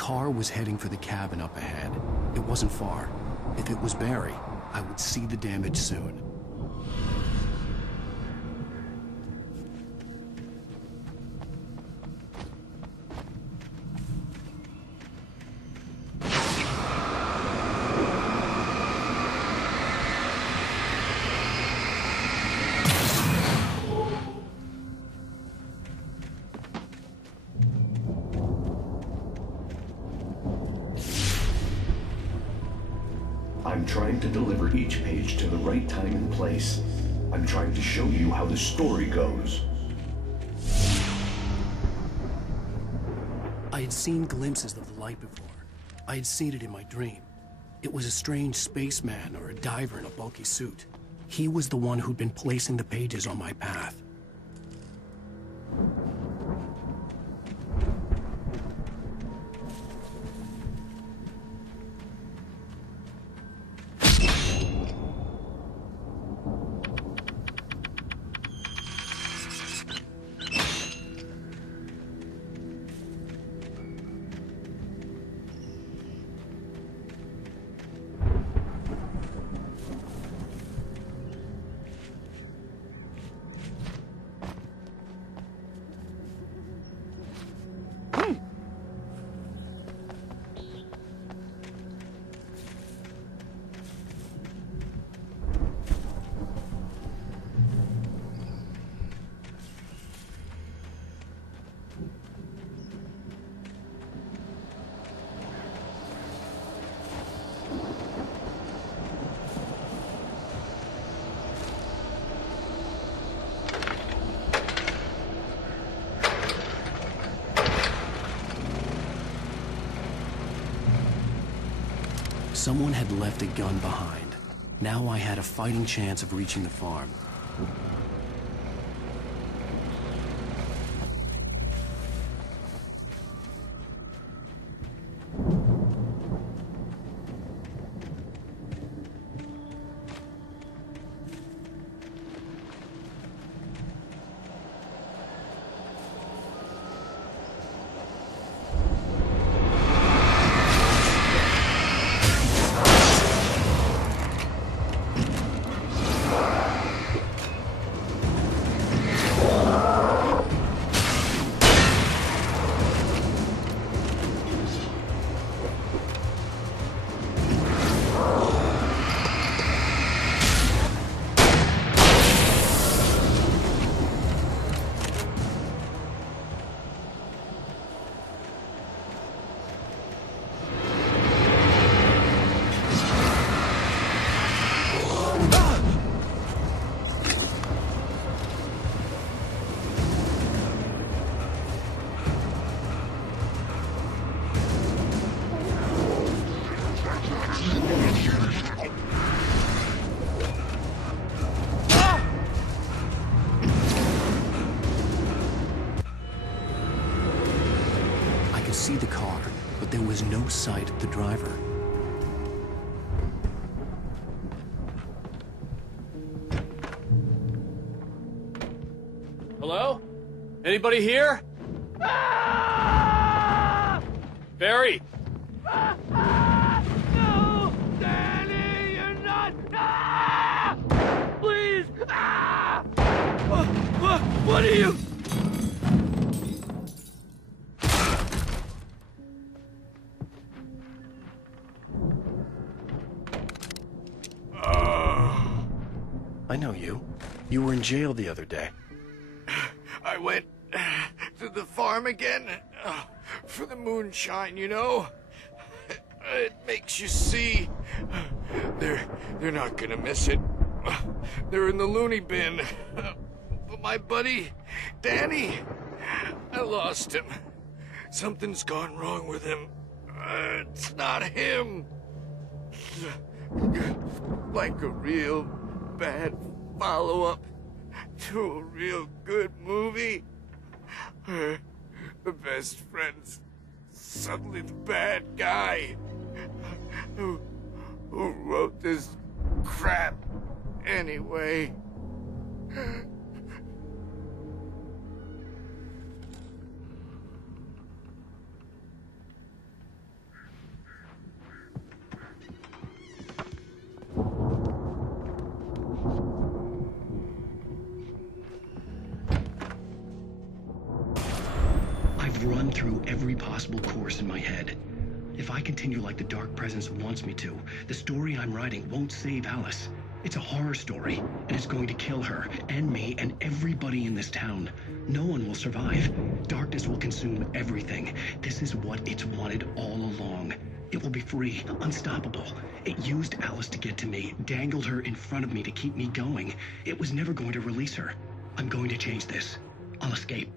car was heading for the cabin up ahead. It wasn't far. If it was Barry, I would see the damage soon. I'm trying to deliver each page to the right time and place. I'm trying to show you how the story goes. I had seen glimpses of the light before. I had seen it in my dream. It was a strange spaceman or a diver in a bulky suit. He was the one who'd been placing the pages on my path. Someone had left a gun behind. Now I had a fighting chance of reaching the farm. See the car, but there was no sight of the driver. Hello? Anybody here? Ah! Barry! No! Danny, you're not! Ah! Please! Ah! What are you? I know you. You were in jail the other day. I went to the farm again for the moonshine, you know? It makes you see. They're not gonna miss it. They're in the loony bin. But my buddy, Danny, I lost him. Something's gone wrong with him. It's not him. Like a real bad follow-up to a real good movie. The best friend's suddenly the bad guy. Who wrote this crap anyway? I've run through every possible course in my head. If I continue like the Dark Presence wants me to, the story I'm writing won't save Alice. It's a horror story, and it's going to kill her, and me, and everybody in this town. No one will survive. Darkness will consume everything. This is what it's wanted all along. It will be free, unstoppable. It used Alice to get to me, dangled her in front of me to keep me going. It was never going to release her. I'm going to change this. I'll escape.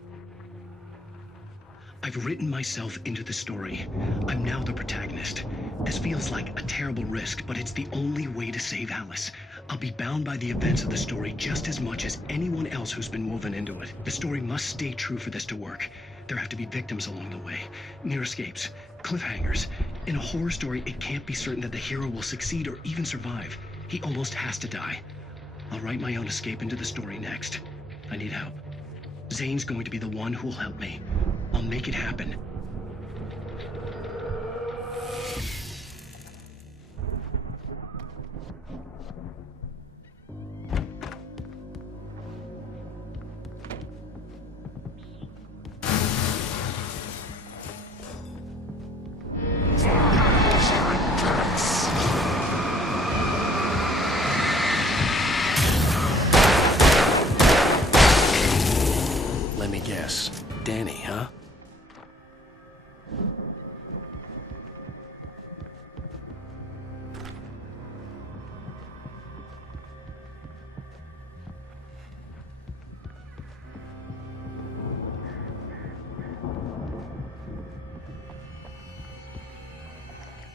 I've written myself into the story. I'm now the protagonist. This feels like a terrible risk, but it's the only way to save Alice. I'll be bound by the events of the story just as much as anyone else who's been woven into it. The story must stay true for this to work. There have to be victims along the way, near escapes, cliffhangers. In a horror story, it can't be certain that the hero will succeed or even survive. He almost has to die. I'll write my own escape into the story next. I need help. Zane's going to be the one who will help me. I'll make it happen. Let me guess. Danny, huh?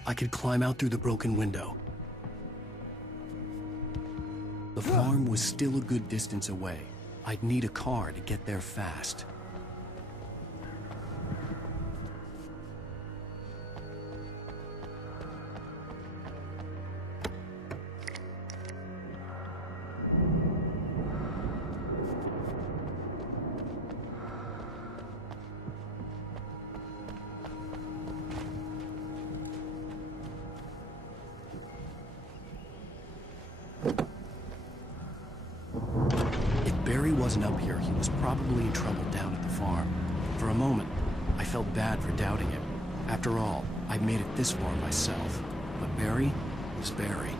I could climb out through the broken window. The farm was still a good distance away. I'd need a car to get there fast. Barry wasn't up here, he was probably in trouble down at the farm. For a moment, I felt bad for doubting him. After all, I made it this far myself. But Barry was Barry.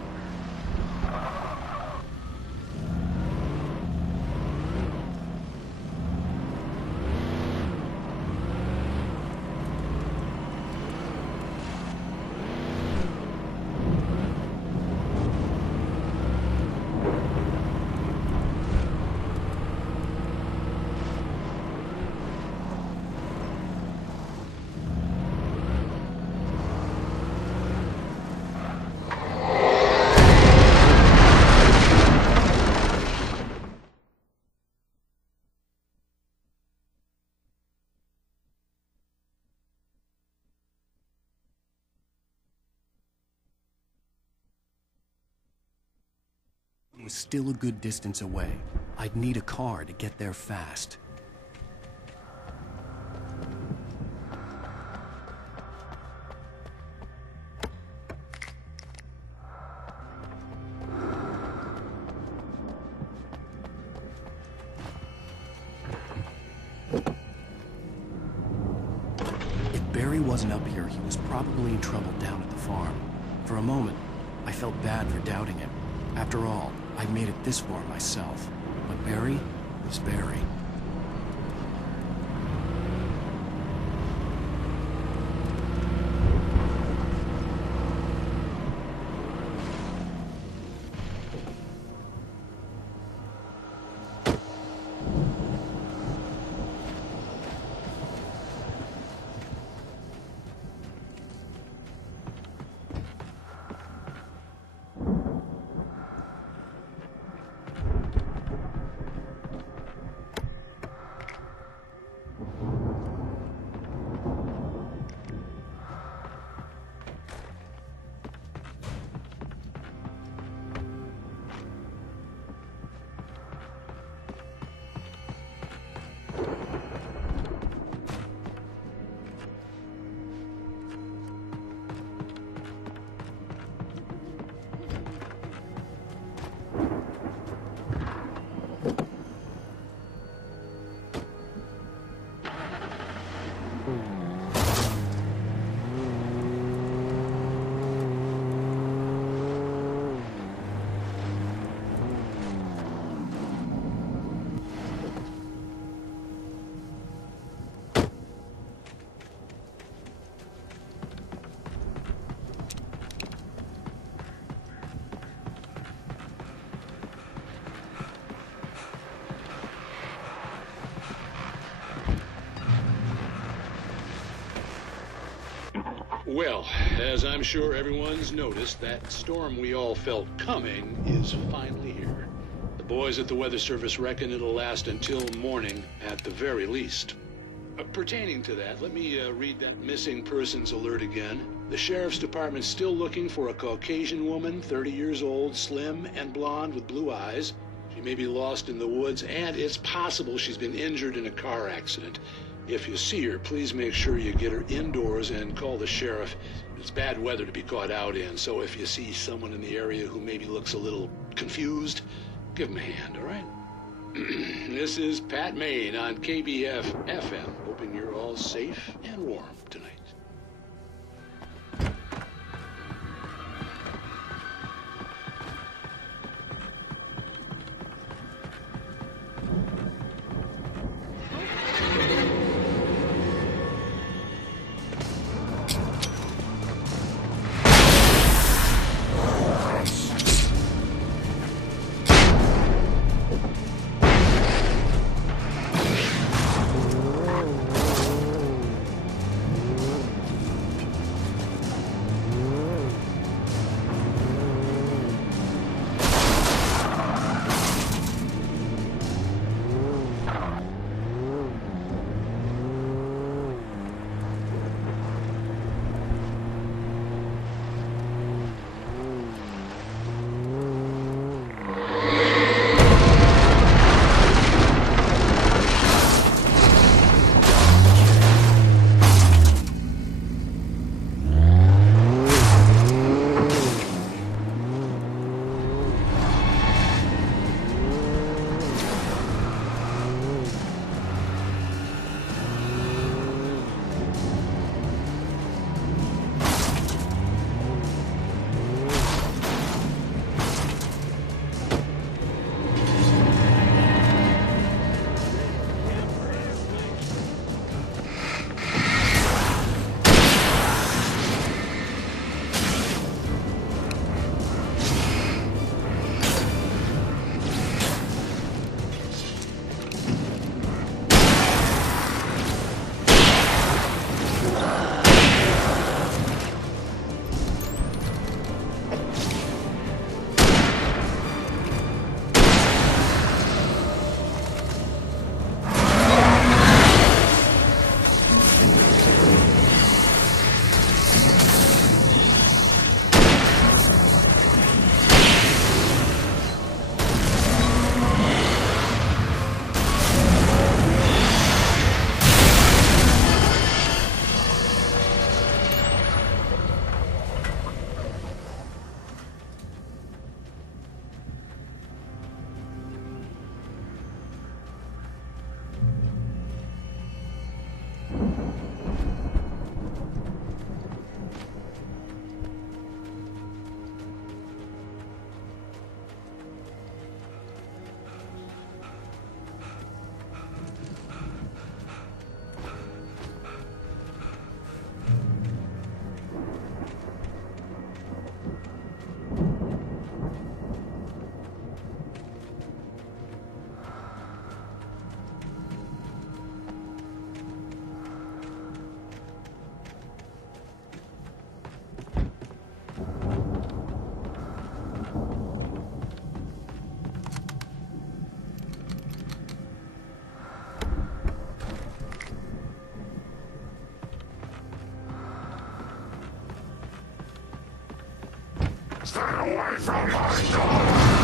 Was still a good distance away. I'd need a car to get there fast. If Barry wasn't up here, he was probably in trouble down at the farm. For a moment, I felt bad for doubting him. After all, I made it this far myself. But Barry was Barry. Well, as I'm sure everyone's noticed, that storm we all felt coming is finally here. The boys at the Weather Service reckon it'll last until morning at the very least. Pertaining to that, let me read that missing persons alert again. The Sheriff's Department's still looking for a Caucasian woman, 30 years old, slim and blonde with blue eyes. She may be lost in the woods, and it's possible she's been injured in a car accident. If you see her, please make sure you get her indoors and call the sheriff. It's bad weather to be caught out in, so if you see someone in the area who maybe looks a little confused, give them a hand, all right? This is Pat Maine on KBF FM, hoping you're all safe and warm tonight. Stay away from my door!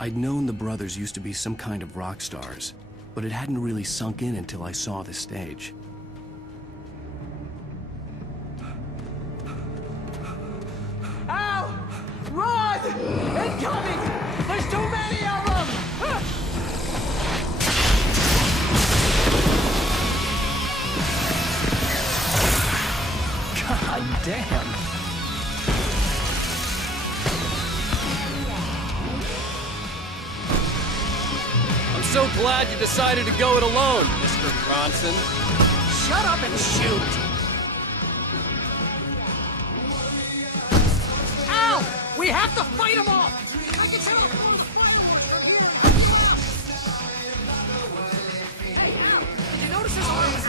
I'd known the brothers used to be some kind of rock stars, but it hadn't really sunk in until I saw the stage. Al! Run! Incoming! There's too many of them! Damn. I'm so glad you decided to go it alone, Mr. Bronson. Shut up and shoot! Ow! We have to fight them off! I can tell! Did you notice his arms?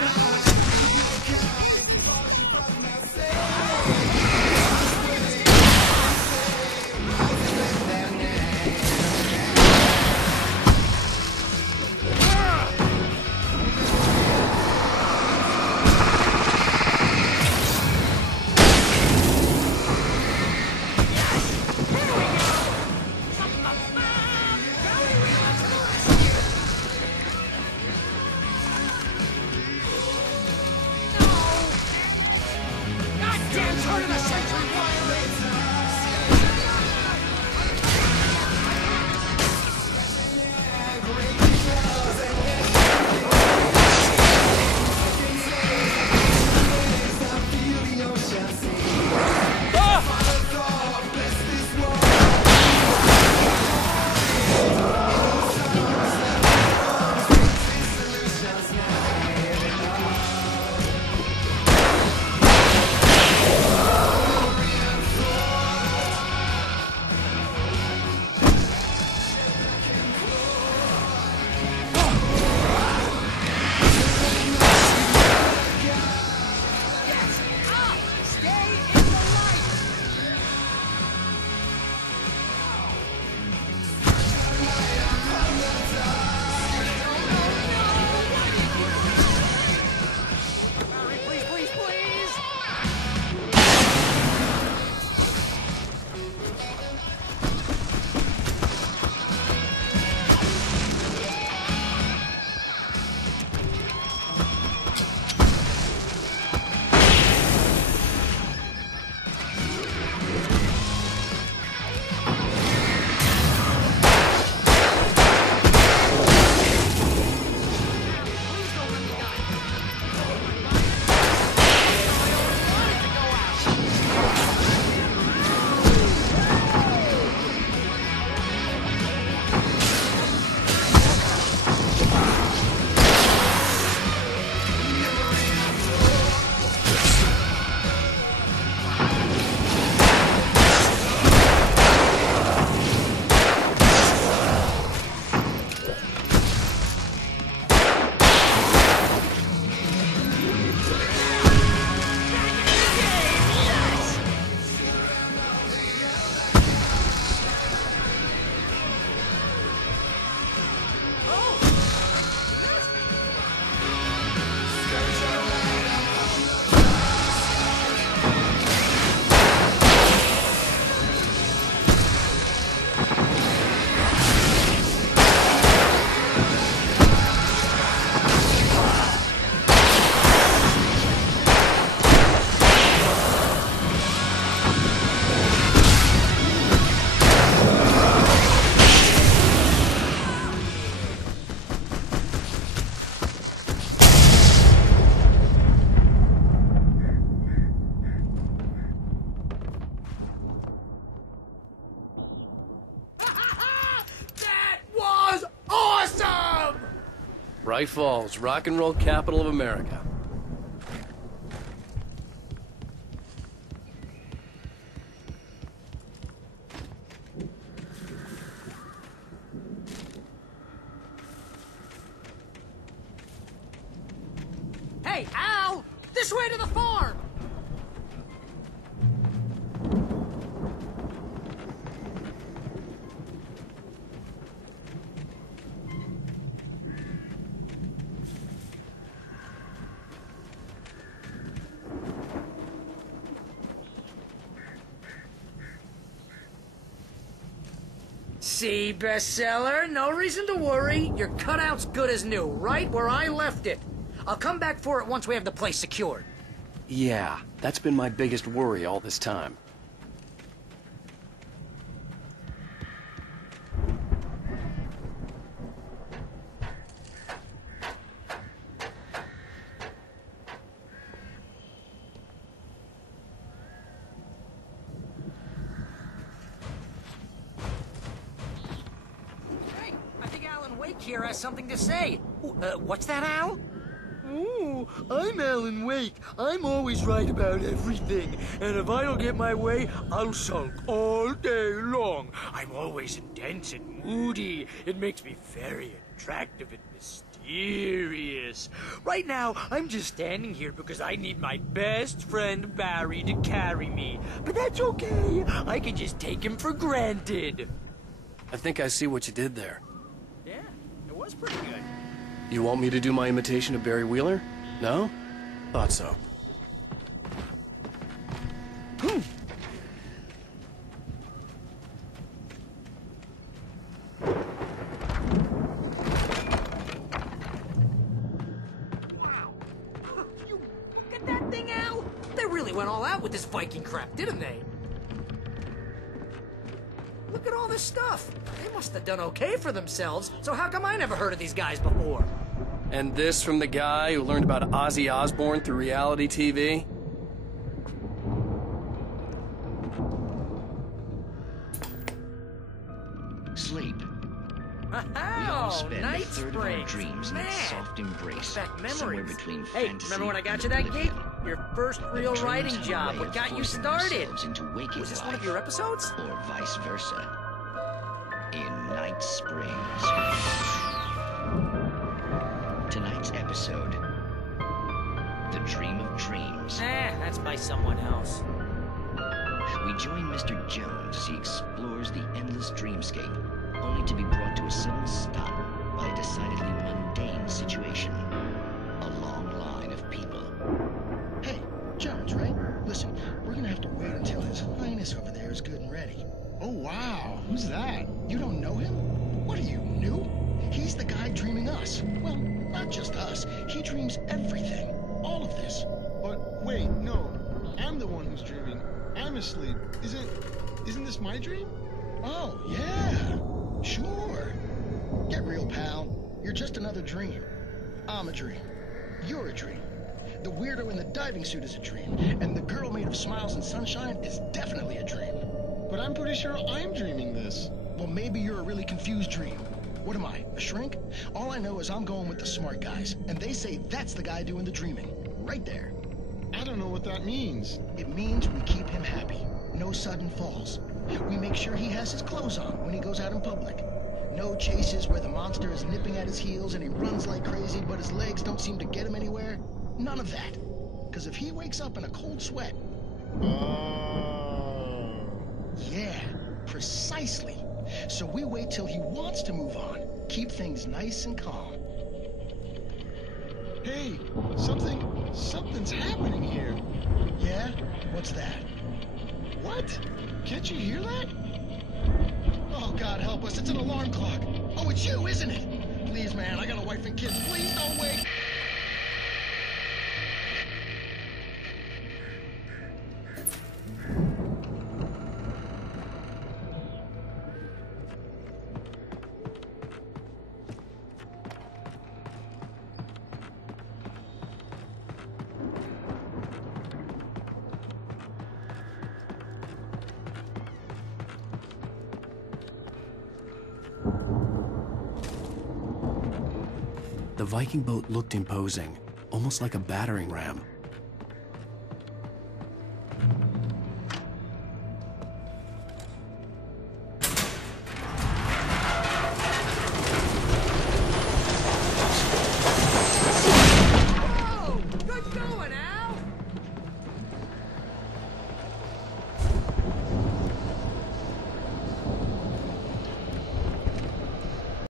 Bright Falls, rock and roll capital of America. Hey, Al! This way to the farm! See, bestseller? No reason to worry. Your cutout's good as new, right where I left it. I'll come back for it once we have the place secured. Yeah, that's been my biggest worry all this time. here has something to say. What's that, Al? Ooh, I'm Alan Wake. I'm always right about everything. And if I don't get my way, I'll sulk all day long. I'm always intense and moody. It makes me very attractive and mysterious. Right now, I'm just standing here because I need my best friend Barry to carry me. But that's okay. I can just take him for granted. I think I see what you did there. Yeah, it was pretty good. You want me to do my imitation of Barry Wheeler? No? Thought so. Wow. You get that thing, Al? They really went all out with this Viking crap, didn't they? Look at all this stuff. They must have done okay for themselves, so how come I never heard of these guys before? And this from the guy who learned about Ozzy Osbourne through reality TV? Sleep. We Oh, all spend Night a third of our Springs. dreams in Man. that soft embrace, Back somewhere memories. between Hey, fantasy remember when I got and you that oblivion. gig? Your first real Dreams writing have a job. way What of got you forcing started? themselves into waking Was this one life, of your episodes? or vice versa. In Night Springs. Tonight's episode, The Dream of Dreams. That's by someone else. We join Mr. Jones as he explores the endless dreamscape, only to be brought to a sudden stop by a decidedly mundane situation. A long line of people. Hey, Jones, right? Listen, we're gonna have to wait until His Highness over there is good and ready. Oh, wow. Who's that? You don't know him? What are you, new? He's the guy dreaming us. Well, not just us. He dreams everything. All of this. But wait, no. I'm the one who's dreaming. I'm asleep. Isn't this my dream? Oh, yeah. Sure. Get real, pal. You're just another dream. I'm a dream. You're a dream. The weirdo in the diving suit is a dream. And the girl made of smiles and sunshine is definitely a dream. But I'm pretty sure I'm dreaming this. Well, maybe you're a really confused dream. What am I, a shrink? All I know is I'm going with the smart guys, and they say that's the guy doing the dreaming. Right there. I don't know what that means. It means we keep him happy. No sudden falls. We make sure he has his clothes on when he goes out in public. No chases where the monster is nipping at his heels and he runs like crazy, but his legs don't seem to get him anywhere. None of that. Because if he wakes up in a cold sweat... Yeah, precisely. So we wait till he wants to move on. Keep things nice and calm. Hey, something's happening here. Yeah? What's that? What? Can't you hear that? Oh, God help us, it's an alarm clock. Oh, it's you, isn't it? Please, man, I got a wife and kids. Please don't wake. The Viking boat looked imposing, almost like a battering ram.